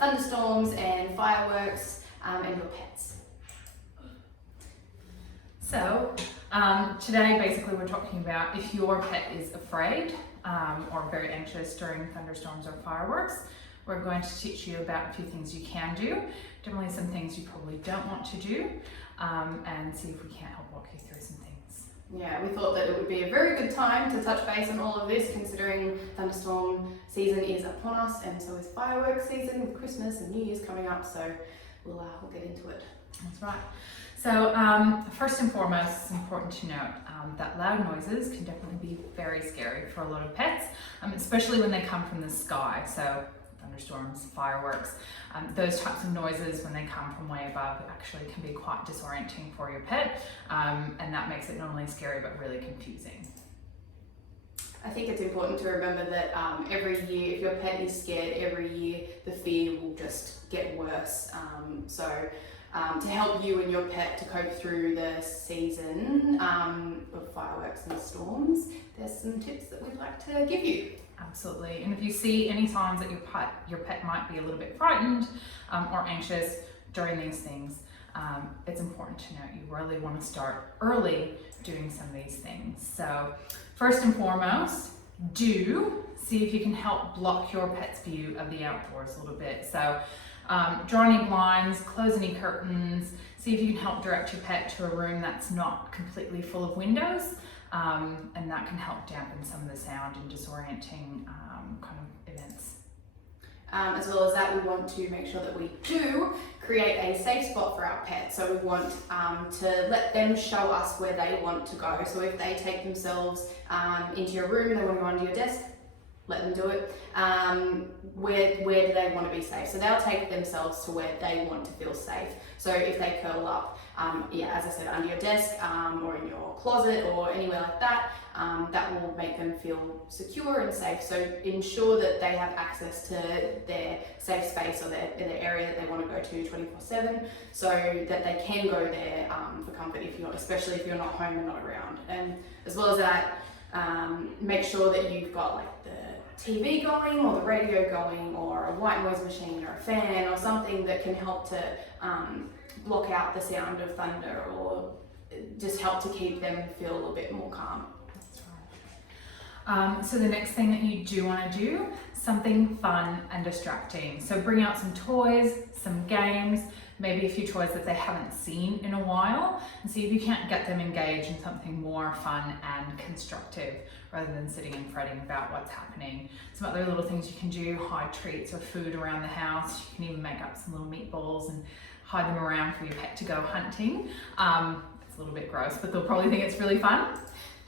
thunderstorms and fireworks and your pets. So today basically we're talking about if your pet is afraid or very anxious during thunderstorms or fireworks. We're going to teach you about a few things you can do, definitely some things you probably don't want to do, and see if we can't help walk you through some things. Yeah, we thought that it would be a very good time to touch base on all of this, considering thunderstorm season is upon us, and so is fireworks season with Christmas and New Year's coming up, so we'll get into it. That's right. So first and foremost, it's important to note that loud noises can definitely be very scary for a lot of pets, especially when they come from the sky. So thunderstorms, fireworks, those types of noises when they come from way above actually can be quite disorienting for your pet, and that makes it not only scary but really confusing. I think it's important to remember that every year, if your pet is scared, every year the fear will just get worse. To help you and your pet to cope through the season of fireworks and storms, there's some tips that we'd like to give you. Absolutely, and if you see any signs that your pet might be a little bit frightened or anxious during these things, it's important to note you really want to start early doing some of these things. So first and foremost, do see if you can help block your pet's view of the outdoors a little bit. So draw any blinds, close any curtains, see if you can help direct your pet to a room that's not completely full of windows, and that can help dampen some of the sound and disorienting kind of events. As well as that, we want to make sure that we do create a safe spot for our pet. So we want to let them show us where they want to go. So if they take themselves into your room, they want to go under your desk, let them do it. Where do they want to be safe? So they'll take themselves to where they want to feel safe. So if they curl up, as I said, under your desk or in your closet or anywhere like that, that will make them feel secure and safe. So ensure that they have access to their safe space or their area that they want to go to 24/7, so that they can go there for comfort, especially if you're not home and not around. And as well as that, make sure that you've got like the TV going or the radio going or a white noise machine or a fan or something that can help to block out the sound of thunder or just help to keep them feel a little bit more calm. That's right. So the next thing that you do want to do, something fun and distracting. So bring out some toys, some games, maybe a few toys that they haven't seen in a while, and see if you can't get them engaged in something more fun and constructive rather than sitting and fretting about what's happening. Some other little things you can do, hide treats or food around the house. You can even make up some little meatballs and hide them around for your pet to go hunting. It's a little bit gross, but they'll probably think it's really fun.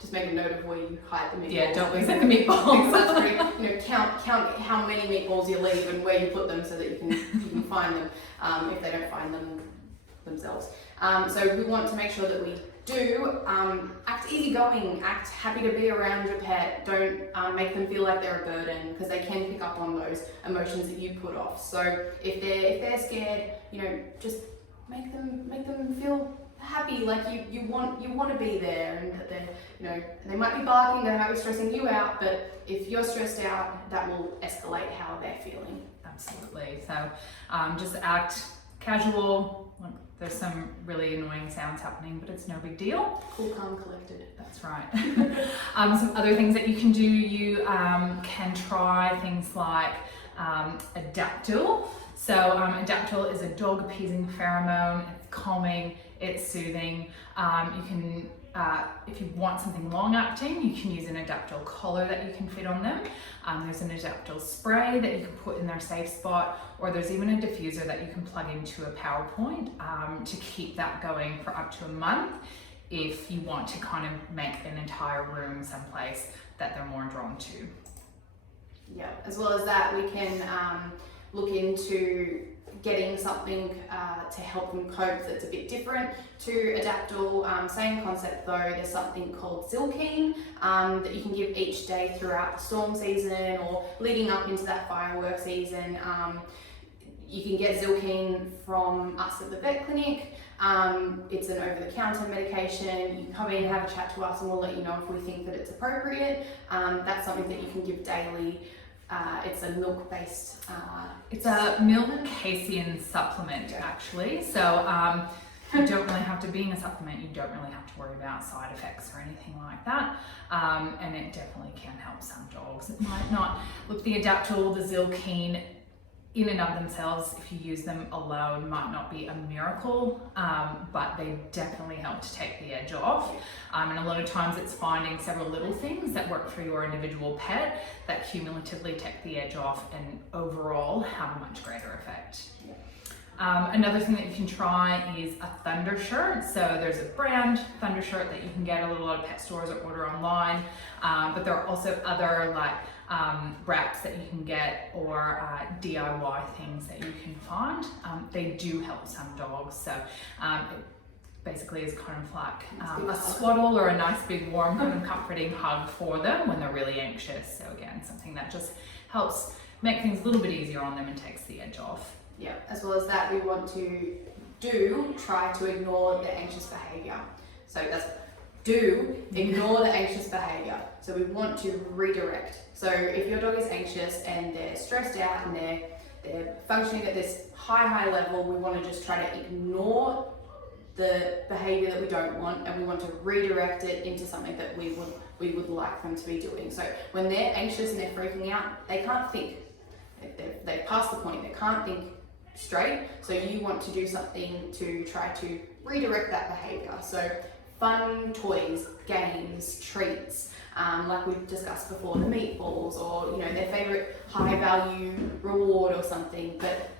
Just make a note of where you hide the meatballs. Yeah, don't lose the meatballs. Exactly. Count how many meatballs you leave and where you put them so that you can find them if they don't find them themselves. So we want to make sure that we do act easygoing, act happy to be around your pet. Don't make them feel like they're a burden, because they can pick up on those emotions that you put off. So if they're scared, just make them feel happy, like you want to be there, and that they might be barking, they might be stressing you out, but if you're stressed out, that will escalate how they're feeling. Absolutely. So just act casual. There's some really annoying sounds happening, but it's no big deal. Cool, calm, collected. That's right. Some other things that you can do, you can try things like Adaptil. So Adaptil is a dog appeasing pheromone. It's calming, it's soothing. You can, if you want something long acting, you can use an Adaptil collar that you can fit on them. There's an Adaptil spray that you can put in their safe spot, or there's even a diffuser that you can plug into a power point to keep that going for up to a month if you want to kind of make an entire room someplace that they're more drawn to. Yeah, as well as that, we can look into getting something to help them cope that's a bit different to Adaptil. Same concept though, there's something called Zylkene that you can give each day throughout the storm season or leading up into that firework season. You can get Zylkene from us at the vet clinic. It's an over-the-counter medication. You can come in and have a chat to us and we'll let you know if we think that it's appropriate. That's something that you can give daily It's a milk-based. It's a milk casein supplement, actually. So you don't really have to, being a supplement, you don't really have to worry about side effects or anything like that. And it definitely can help some dogs. It might not. Look, the Adaptil, the Zylkene, in and of themselves, if you use them alone, might not be a miracle, but they definitely help to take the edge off. And a lot of times it's finding several little things that work for your individual pet that cumulatively take the edge off and overall have a much greater effect. Another thing that you can try is a Thunder shirt. So there's a brand Thunder shirt that you can get at a lot of pet stores or order online, but there are also other like wraps that you can get or DIY things that you can find. They do help some dogs, so it basically is kind of like a swaddle or a nice big warm kind of comforting hug for them when they're really anxious. So again, something that just helps make things a little bit easier on them and takes the edge off. Yeah, as well as that, we want to try to ignore the anxious behaviour. So that's ignore the anxious behaviour. So we want to redirect. So if your dog is anxious and they're stressed out and they're functioning at this high level, we want to just try to ignore the behaviour that we don't want, and we want to redirect it into something that we would like them to be doing. So when they're anxious and they're freaking out, they can't think. They've passed the point. They can't think straight. So you want to do something to try to redirect that behaviour. So fun toys, games, treats, like we discussed before, the meatballs, or their favourite high value reward or something. But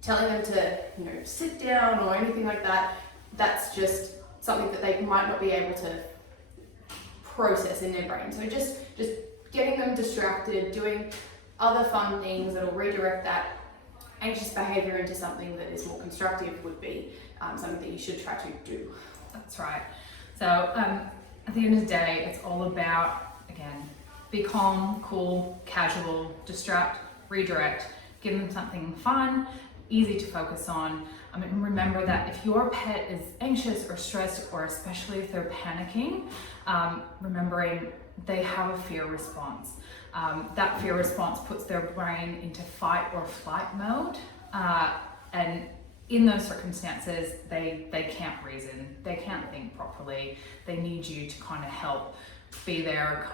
telling them to sit down or anything like that, that's just something that they might not be able to process in their brain. So just getting them distracted, doing other fun things that'll redirect that anxious behaviour into something that is more constructive would be something that you should try to do. That's right. So at the end of the day, it's all about, again, be calm, cool, casual, distract, redirect, give them something fun, easy to focus on. And remember that if your pet is anxious or stressed, or especially if they're panicking, remembering they have a fear response. That fear response puts their brain into fight or flight mode, and in those circumstances, they can't reason, they can't think properly. They need you to kind of help be their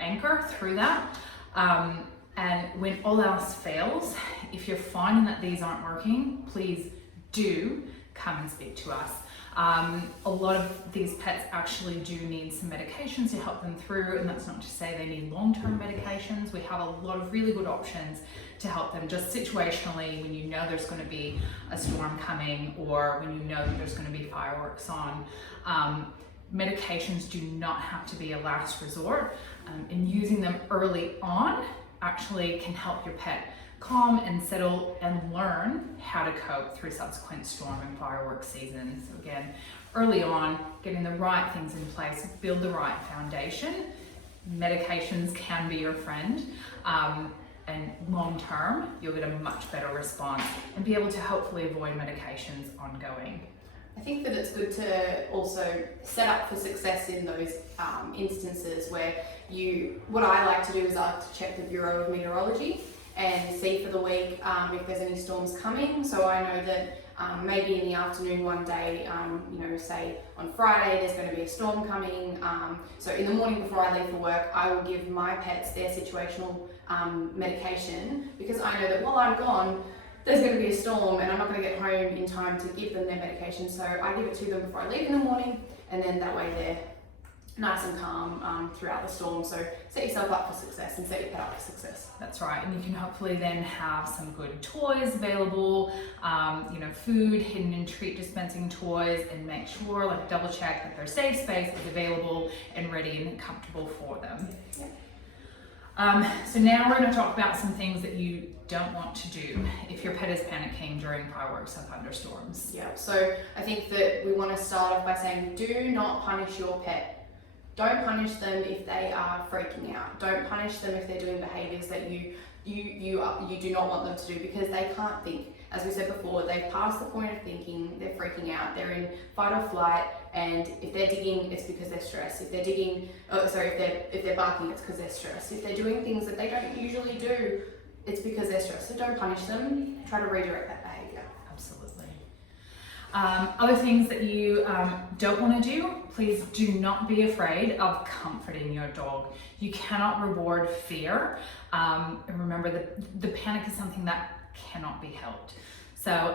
anchor through that. And when all else fails, if you're finding that these aren't working, please do come and speak to us. A lot of these pets actually do need some medications to help them through, and that's not to say they need long-term medications. We have a lot of really good options to help them just situationally when you know there's going to be a storm coming, or when you know that there's going to be fireworks on. Medications do not have to be a last resort, and using them early on actually can help your pet calm and settle and learn how to cope through subsequent storm and fireworks seasons. So again, early on, getting the right things in place, build the right foundation. Medications can be your friend, and long term, you'll get a much better response and be able to hopefully avoid medications ongoing. I think that it's good to also set up for success in those instances where what I like to do is I like to check the Bureau of Meteorology and see for the week if there's any storms coming. So I know that maybe in the afternoon one day, say on Friday there's going to be a storm coming. So in the morning before I leave for work, I will give my pets their situational medication, because I know that while I'm gone, there's going to be a storm and I'm not going to get home in time to give them their medication. So I give it to them before I leave in the morning, and then that way they're nice and calm throughout the storm. So set yourself up for success and set your pet up for success. That's right, and you can hopefully then have some good toys available, food, hidden in treat dispensing toys, and make sure, double check that their safe space is available and ready and comfortable for them. Yeah. So now we're going to talk about some things that you don't want to do if your pet is panicking during fireworks and thunderstorms. Yeah, so I think that we want to start off by saying, do not punish your pet. Don't punish them if they are freaking out. Don't punish them if they're doing behaviours that you you do not want them to do, because they can't think. As we said before, they've passed the point of thinking, they're freaking out, they're in fight or flight, and if they're digging, it's because they're stressed. If they're digging, if they're barking, it's because they're stressed. If they're doing things that they don't usually do, it's because they're stressed. So don't punish them, try to redirect that behaviour. Absolutely. Other things that you don't want to do, please do not be afraid of comforting your dog. You cannot reward fear. And remember that the panic is something that cannot be helped. So,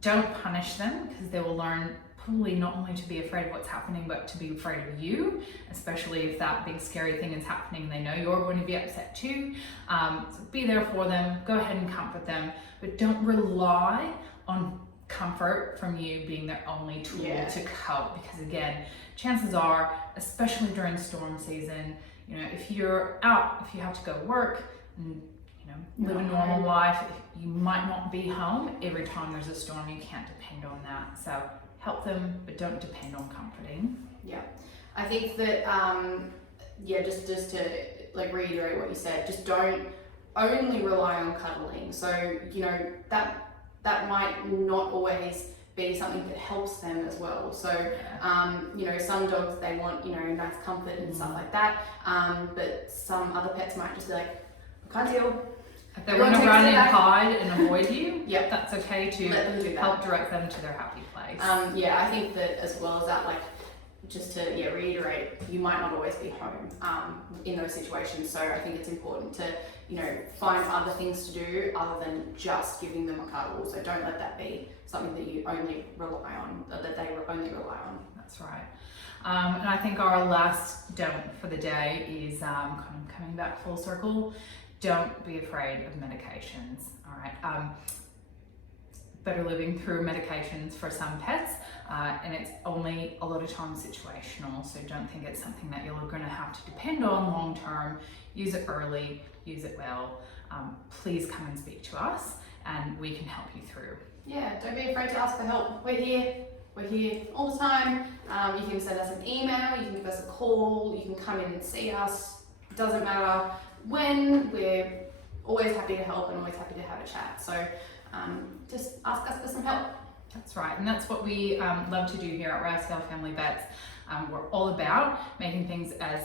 don't punish them, because they will learn probably not only to be afraid of what's happening, but to be afraid of you, especially if that big scary thing is happening. They know you're going to be upset too. So be there for them, go ahead and comfort them, but don't rely on comfort from you being their only tool to cope, because again, chances are, especially during storm season, if you're out, if you have to go work and live a normal life, you might not be home every time there's a storm. You can't depend on that. So help them, but don't depend on comforting. Yeah, I think that just to like reiterate what you said, just don't only rely on cuddling. So that might not always be something that helps them as well. So some dogs, they want nice comfort and stuff like that, but some other pets might just be like, I can't deal. If they want to run and hide and avoid you, that's okay to let them do that. Help direct them to their happy place. I think that as well as that, like, just to reiterate, you might not always be home in those situations. So I think it's important to find other things to do other than just giving them a cuddle. So don't let that be something that you only rely on, that they only rely on. That's right. And I think our last don't for the day is kind of coming back full circle. Don't be afraid of medications. All right. Better living through medications for some pets, and it's only a lot of times situational. So don't think it's something that you're going to have to depend on long term. Use it early, use it well. Please come and speak to us, and we can help you through. Yeah, don't be afraid to ask for help. We're here all the time. You can send us an email, you can give us a call, you can come in and see us. It doesn't matter when, we're always happy to help and always happy to have a chat. So just ask us for some help. That's right, and that's what we love to do here at Rousdale Family Vets. We're all about making things as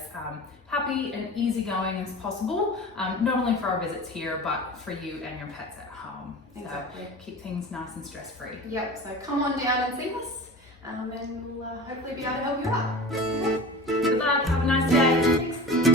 happy and easygoing as possible, not only for our visits here, but for you and your pets at home. Exactly. So keep things nice and stress-free. Yep, so come on down and see us, and we'll hopefully be able to help you out. Good luck, have a nice day. Thanks.